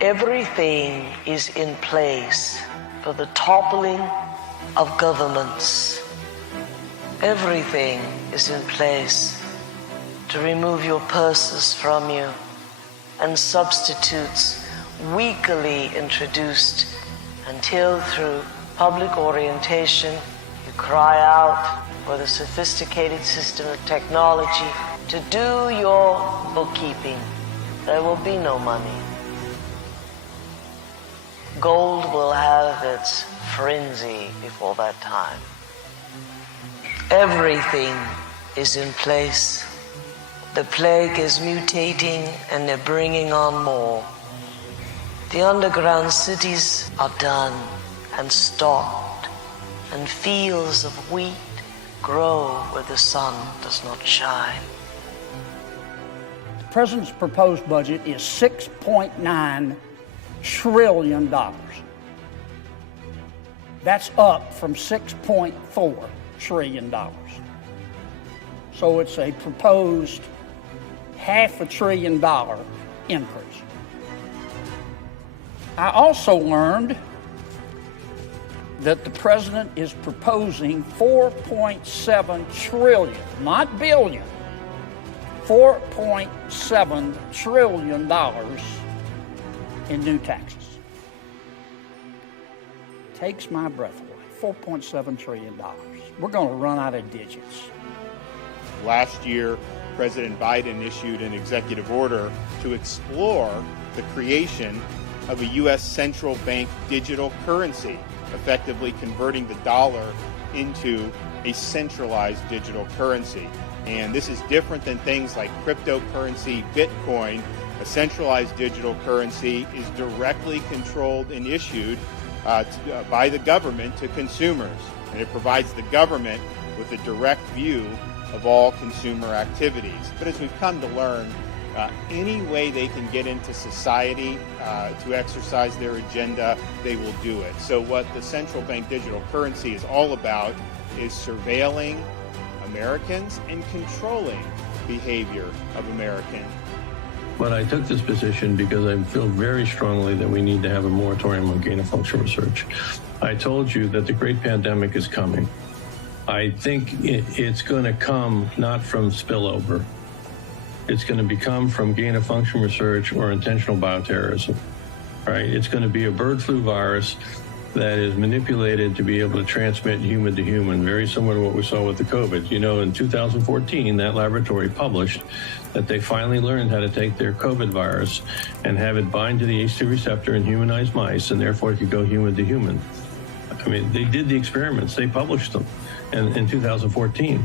Everything is in place for the toppling of governments. Everything is in place to remove your purses from you and substitutes weakly introduced until through public orientation you cry out for the sophisticated system of technology to do your bookkeeping. There will be no money. Gold will have its frenzy before that time. Everything is in place. The plague is mutating and they're bringing on more. The underground cities are done and stocked, and fields of wheat grow where the sun does not shine. The President's proposed budget is $6.9 trillion. That's up from $6.4 trillion. So it's a proposed $500 billion increase. I also learned that the President is proposing $4.7 trillion, not billion, $4.7 trillion in new taxes. Takes my breath away. $4.7 trillion. We're going to run out of digits. Last year, President Biden issued an executive order to explore the creation of a U.S. central bank digital currency, effectively converting the dollar into a centralized digital currency. And this is different than things like cryptocurrency, Bitcoin. A centralized digital currency is directly controlled and issued by the government to consumers. And it provides the government with a direct view of all consumer activities. But as we've come to learn, any way they can get into society to exercise their agenda, they will do it. So what the central bank digital currency is all about is surveilling Americans and controlling behavior of Americans. But I took this position because I feel very strongly that we need to have a moratorium on gain-of-function research. I told you that the great pandemic is coming. I think it's going to come not from spillover. It's going to come from gain-of-function research or intentional bioterrorism, right? It's going to be a bird flu virus that is manipulated to be able to transmit human to human, very similar to what we saw with the COVID. You know, in 2014, that laboratory published that they finally learned how to take their COVID virus and have it bind to the ACE2 receptor in humanized mice, and therefore it could go human to human. I mean, they did the experiments, they published them in 2014.